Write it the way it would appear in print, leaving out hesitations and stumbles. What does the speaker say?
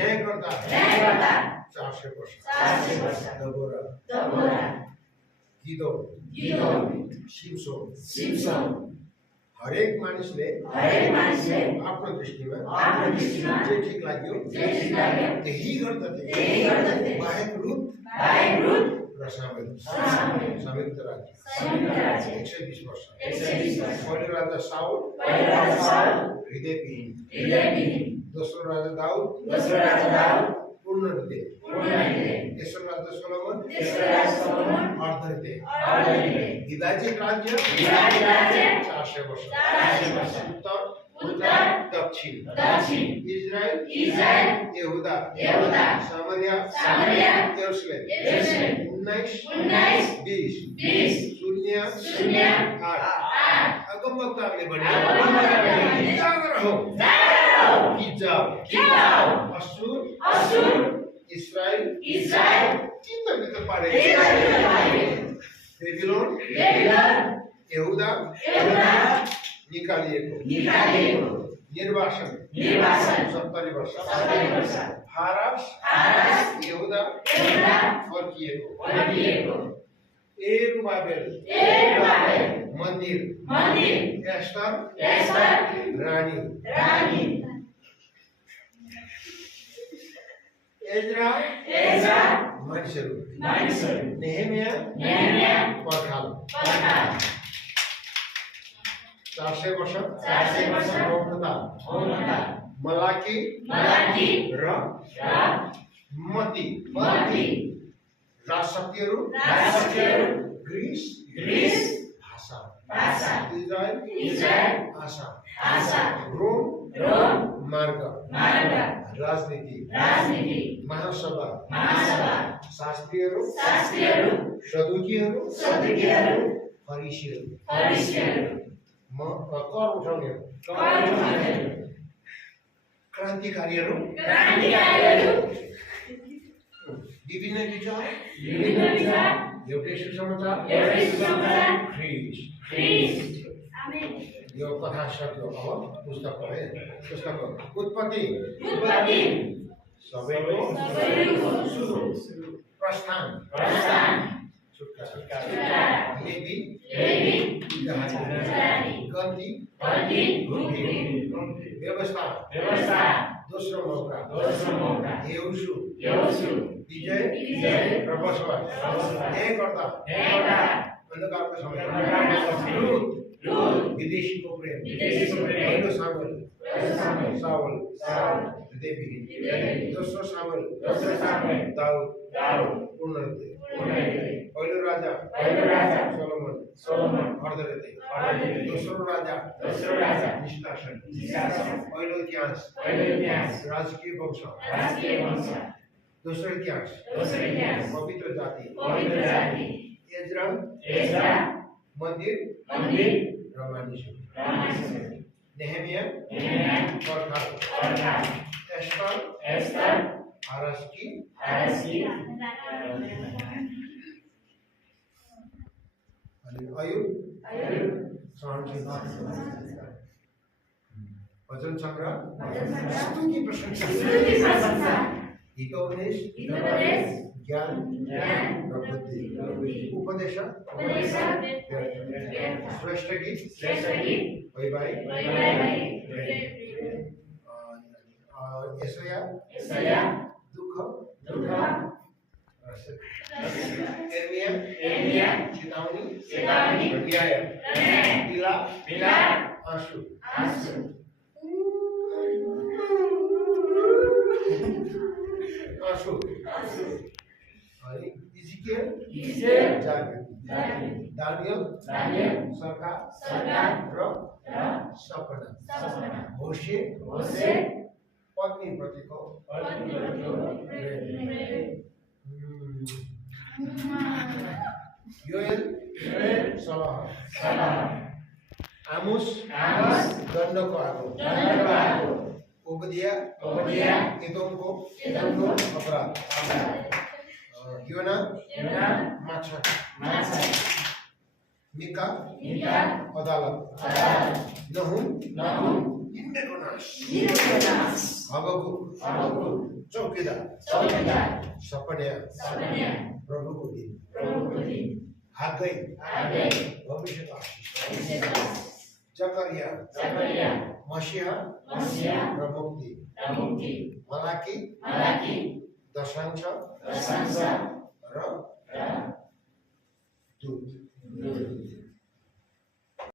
न्यायकर्ता 400 वर्ष दबोरा गिदोन सिम्सोन हरेक मानिसले आफ्नो दृष्टिमा जे ठिक लाग्यो त्यही गर्दथे बाहेक रुथ र सामेल संयुक्त राज्य 120 वर्ष पहिलो राजा साउल हृदयविहीन दोस्रो राजा दाउद पूर्ण हृदय तेस्रो राजा सोलोमन अर्धहृदय विभाजित राज्य 400 वर्ष उत्तर दक्षिण इजरायल यहूदा सामरिया यरूशलेम 19 20 0 8 अगमवक्ताले भने जागर हो कि जाओ असुर इस्राएल चित्त पारे बेबिलोन यहूदा निकालिएको निर्वासन 70 वर्ष फारस यहूदा फर्किएको एरुबाबेल मन्दिर एस्तर रानी एज्रा मानिसहरू नेहेमिया पर्खाल 400 वर्ष मौनता मलाकी र मती राजशक्तिहरू ग्रीस भाषा इजरायल आशा रोम मार्ग राजनीति महासभा शास्त्रीहरू सदुकीहरू फरिसीहरू कर उठाउनेहरू क्रान्तिकारीहरू विभिन्न विचार एउटै सुसमाचार यो कथा सक्यो अब पुस्तक उत्पत्ति सबैको सुरु प्रस्थान लेवी गन्ती व्यवस्था दोस्रो मौका यहोशु विजय र बसोबास न्यायकर्ता अन्धकारको समय विदेशीको प्रेम पहिलो साउल हृदयविहीन दोस्रो सामुएल दाउद पूर्ण हृदय पहिलो राजा सोलोमन अर्धहृदय दोस्रो राजा निष्कासन पहिलो इतिहास राजकीय वंश दोस्रो इतिहास पवित्र जाति एज्रा मन्दिर र मानिसहरू नेहेमिया पर्खाल एस्तर फारसकी अयुब भजन संग्रह स्तुति प्रशंसा हितोपदेश ज्ञान र बुद्धि उपदेश श्रेष्ठ गीत वैवाहिक यशया दुःख एर्मिया चेतावनी न्याय विलाप आंसू इज़िकियल जागृति दानियल सरकार र सपना होशे पत्नी प्रतिको योएल सलाह आमोस दण्डको आगो ओबदिया एदोमको अपराध योना माछा मिका अदालत नहुम हिन्दको नाश हबकुक संविदा सपन्या प्रभुको दिन हात गई भविष्यको आशिष जकरिया मसीहा र मुक्ति मलाकी दशांश र दूत